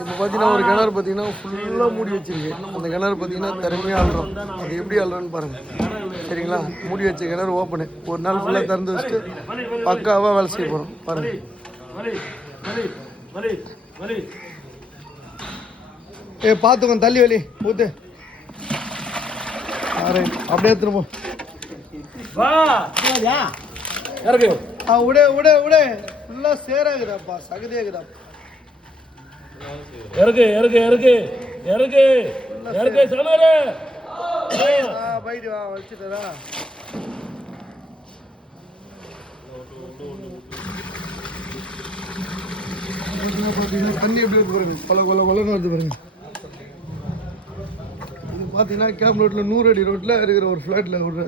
இப்போ பார்த்தீங்கன்னா ஒரு கிணறு பார்த்தீங்கன்னா ஃபுல்லாக மூடி வச்சிருக்கு. அந்த கிணறு பார்த்தீங்கன்னா திறமையாக அள்ளுறோம். அது எப்படி அள்ளுறோன்னு பாருங்கள். சரிங்களா? மூடி வச்ச கிணறு ஓப்பனு. ஒரு நாள் ஃபுல்லாக திறந்து வச்சுட்டு பக்காவாக வேலை செய்ய போகிறோம் பாருங்கள். பார்த்துக்கோங்க, தள்ளி வெளி ஊத்து. அப்படியே எடுத்துன்னு உடே உடே உடே ஃபுல்லாக சேராகுதாப்பா, சகதியாகுதாப்பா. இறக்கு இறக்கு இறக்கு இறக்கு இறக்கு சமரு. போயிட்டு வா, வச்சுட்டா பார்த்தீங்கன்னா தண்ணி எப்படி இருக்கு பாருங்க, கொல கொல கொலன்னு வருது பாருங்க. இது பார்த்தீங்கன்னா கேம்ப் ரோட்டில் 100 அடி ரோட்டில் இருக்கிற ஒரு ஃப்ளாட்டில் ஒரு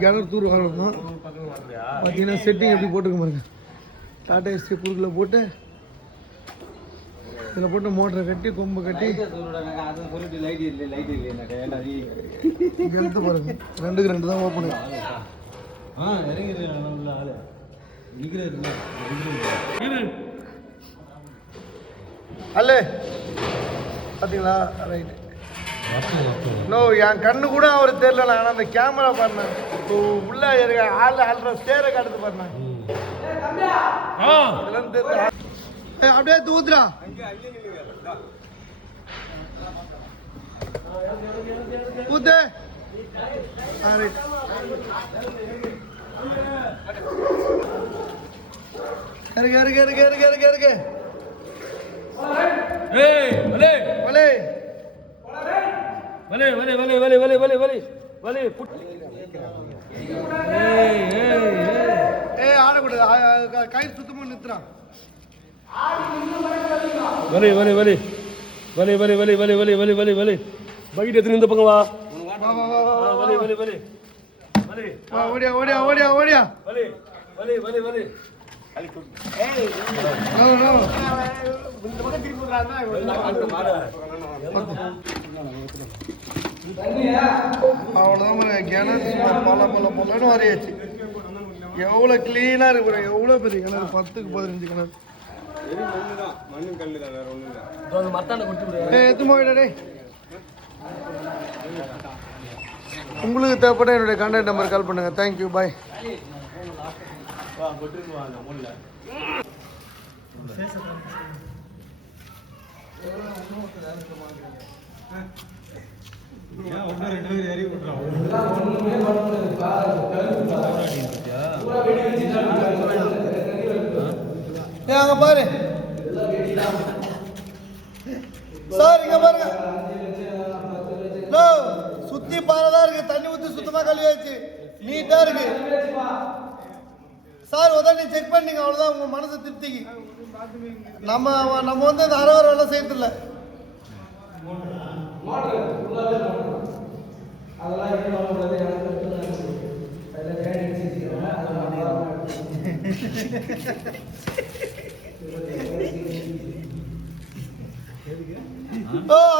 கிணறு தூர் வரணும். பார்த்தீங்கன்னா செட்டிங் எப்படி போட்டுக்க பாருங்க. டாடா ஏசி குறுக்கில் போட்டு இதில் போட்டு மோட்டரை கட்டி கொம்பு கட்டி எடுத்து பாருங்க. 2க்கு 2 தான் ஓப்பனு. அல்ல பார்த்தீங்களா? ரைட்டு. நோ, என் கண்ணு கூட அவர் தெரியல. ஆனால் அந்த கேமரா பண்ணேன் உள்ள இருக்க ஆள் ஆள்ற சேரை காட்டுது பண்ணேன். அப்படியே தூத்துறா. ஊத்து. இருக்கு இருக்கு இருக்கு இருக்கு இருக்கு இருக்கு. வலே வலே வலே வலே வலே வலே வலே வலே ஆடக்கூடாது. கை சுத்தமாக நிறுத்துறான். வலே வலே வலே வலே வலே வலே வலே வலே வலே வலே வலே பக்கெட் எடுத்து இந்த பக்கம் வா. வலே வலே வலே வலே ஓடியா ஓடியா ஓடியா ஓடியா. வலே வலே வலே வலே அவ்வளோதான். கிணறு பல பல பலன்னு வரையாச்சு. எவ்வளோ கிளீனாக இருக்கு, எவ்வளோ பெரிய கிணறு. 10க்கு 15 கிணறு. உங்களுக்கு தேவைப்பட்ட என்னுடைய கான்டாக்ட் நம்பர் கால் பண்ணுங்க. தேங்க்யூ, பாய். அங்க பாரு சார், இங்க பாருங்க. சுத்தி பாறைதான் இருக்கு. தண்ணி ஊற்றி சுத்தமா கழுவியாச்சு, நீட்டா இருக்கு சார். உதவி செக் பண்ணீங்க, அவ்வளவுதான். உங்க மனசு திருப்திக்கு நம்ம வந்து அந்த அரை வேலை செய்யறது இல்லை.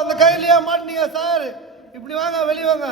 அந்த கையிலயா மாட்டீங்க சார்? இப்படி வாங்க, வெளியே வாங்க.